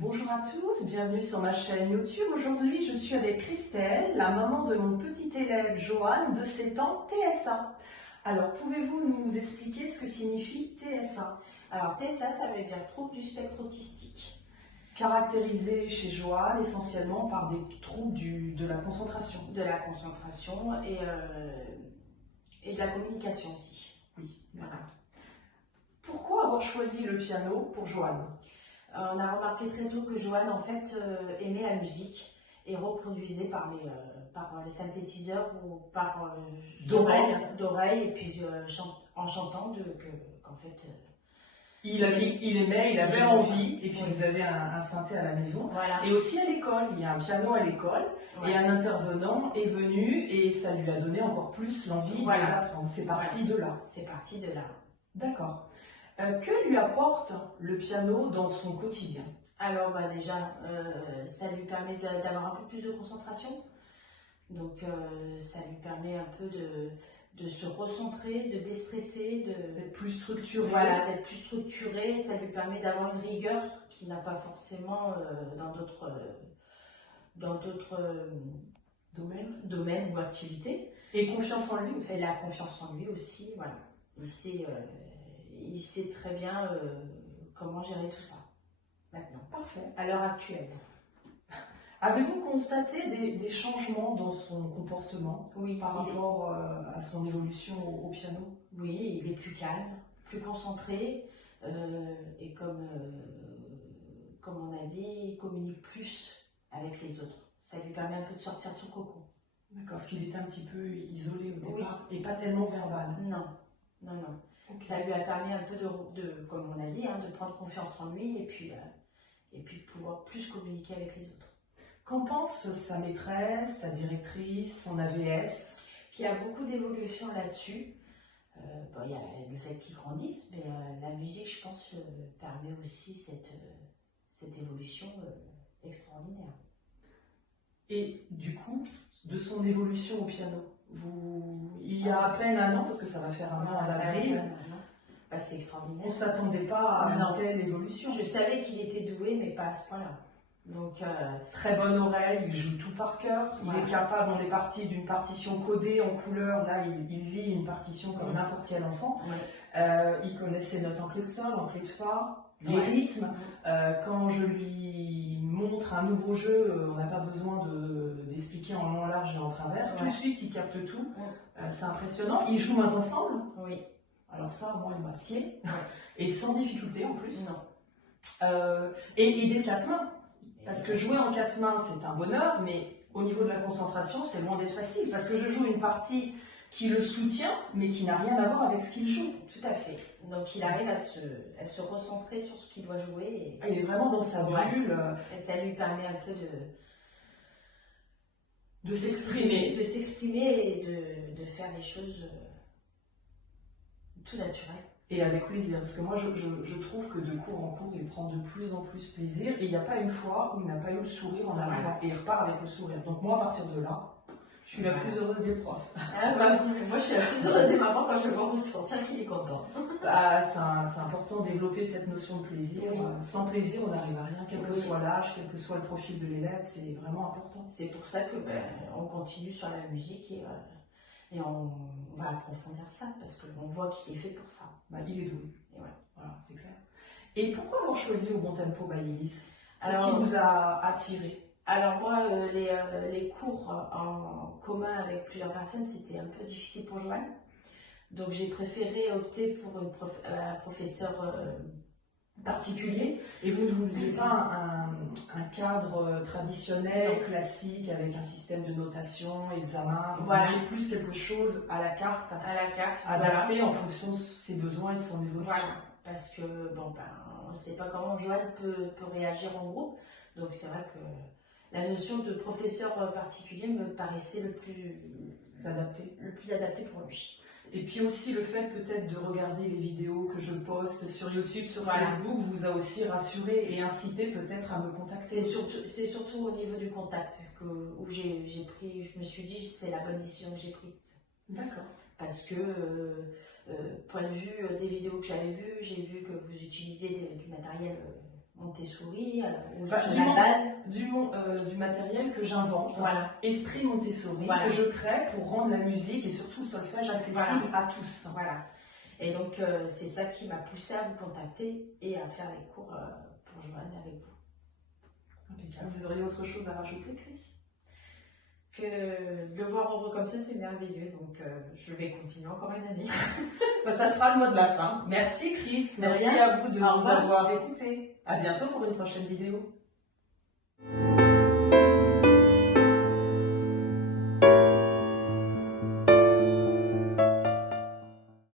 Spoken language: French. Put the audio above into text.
Bonjour à tous, bienvenue sur ma chaîne YouTube. Aujourd'hui, je suis avec Christelle, la maman de mon petit élève Johan de 7 ans, TSA. Alors, pouvez-vous nous expliquer ce que signifie TSA? Alors TSA, ça veut dire trouble du spectre autistique. Caractérisé chez Johan essentiellement par des troubles de la concentration. De la concentration et de la communication aussi. Oui, voilà. Pourquoi avoir choisi le piano pour Johan? On a remarqué très tôt que Johan en fait aimait la musique et reproduisait par le synthétiseur ou par d'oreille et puis en chantant qu'en fait il aimait, il avait envie, et puis vous avez un synthé à la maison. Voilà. Et aussi à l'école, il y a un piano à l'école, ouais. Et un intervenant est venu et ça lui a donné encore plus l'envie d'apprendre. C'est parti de là. C'est parti de là. D'accord. Que lui apporte le piano dans son quotidien? Alors déjà, ça lui permet d'avoir un peu plus de concentration. Donc ça lui permet un peu de se recentrer, de déstresser, d'être plus structuré. Voilà, d'être plus structuré. Ça lui permet d'avoir une rigueur qu'il n'a pas forcément dans d'autres domaines ou activités. Et confiance en lui aussi. Et la confiance en lui aussi, voilà. Il sait très bien comment gérer tout ça maintenant. Parfait. À l'heure actuelle. Avez-vous constaté des changements dans son comportement par rapport à son évolution au piano? Oui, il est plus calme, plus concentré et comme on a dit, il communique plus avec les autres. Ça lui permet un peu de sortir de son cocon. D'accord, parce qu'il était un petit peu isolé au départ et pas tellement verbal. Non. Okay. Ça lui a permis un peu comme on a dit, de prendre confiance en lui et puis de pouvoir plus communiquer avec les autres. Qu'en pense sa maîtresse, sa directrice, son AVS? Qu'il y a beaucoup d'évolution là-dessus. Il y a le fait qu'ils grandissent, mais la musique, je pense, permet aussi cette évolution extraordinaire. Et du coup, de son évolution au piano, il y a à peine un an, parce que ça va faire un an à l'avril, c'est extraordinaire. On ne s'attendait pas à une telle évolution. Je savais qu'il était doué, mais pas à ce point-là. Donc, très bonne oreille, il joue tout par cœur, il est capable, on est parti d'une partition codée en couleur, là il lit une partition comme n'importe quel enfant. Il connaît ses notes en clé de sol, en clé de fa, les rythmes. Quand je lui montre un nouveau jeu, on n'a pas besoin d'expliquer en long, en large et en travers. Tout de suite, il capte tout. C'est impressionnant. Ils jouent mains ensemble. Oui. Alors ça, moi, il m'a scié. Et sans difficulté en plus. Non. Et des quatre mains. Parce que jouer en quatre mains, c'est un bonheur, mais au niveau de la concentration, c'est loin d'être facile. Parce que je joue une partie qui le soutient, mais qui n'a rien à voir avec ce qu'il joue. Tout à fait. Donc il arrive à se recentrer sur ce qu'il doit jouer. Il est vraiment dans sa bulle. Et ça lui permet un peu de s'exprimer. De s'exprimer et de faire les choses tout naturelles. Et avec plaisir, parce que moi je trouve que de cours en cours, il prend de plus en plus plaisir et il n'y a pas une fois où il n'a pas eu le sourire en arrivant et il repart avec le sourire. Donc moi à partir de là, je suis la plus heureuse des profs. Moi je suis la plus heureuse des mamans quand je vois ressortir qu'il est content. C'est important de développer cette notion de plaisir. Sans plaisir on n'arrive à rien, quel que soit l'âge, quel que soit le profil de l'élève, c'est vraiment important. C'est pour ça que on continue sur la musique et on va approfondir ça, parce qu'on voit qu'il est fait pour ça. Il est doué. Voilà, c'est clair. Et pourquoi avoir choisi Au Bon Tempo by Elise? Qu'est-ce qui vous a attiré? Alors moi, les cours en commun avec plusieurs personnes, c'était un peu difficile pour Johan. Donc j'ai préféré opter pour un professeur particulier. Et vous ne vouliez pas un cadre traditionnel, classique, avec un système de notation, examen. Vous vouliez plus quelque chose à la carte, adapté en fonction de ses besoins et de son évolution. Voilà, parce que on ne sait pas comment Johan peut réagir en groupe. Donc c'est vrai que la notion de professeur particulier me paraissait le plus adapté pour lui. Et puis aussi le fait peut-être de regarder les vidéos que je poste sur YouTube, sur Facebook, vous a aussi rassuré et incité peut-être à me contacter. C'est surtout au niveau du contact où je me suis dit c'est la bonne décision que j'ai prise. D'accord. Parce que point de vue des vidéos que j'avais vues, j'ai vu que vous utilisiez du matériel Montessori, ou Bah, sur la base. Du matériel que j'invente, Voilà. esprit Montessori, Voilà. que je crée pour rendre la musique et surtout le solfège accessible à tous. Voilà. Et donc, c'est ça qui m'a poussée à vous contacter et à faire les cours pour Joanne avec vous. Impeccable. Vous auriez autre chose à rajouter, Chris? Que de voir heureux comme ça, c'est merveilleux. Donc, je vais continuer encore une année. Bah, ça sera le mot de la fin. Merci, Chris. Merci à vous de nous avoir écoutés. À bientôt pour une prochaine vidéo.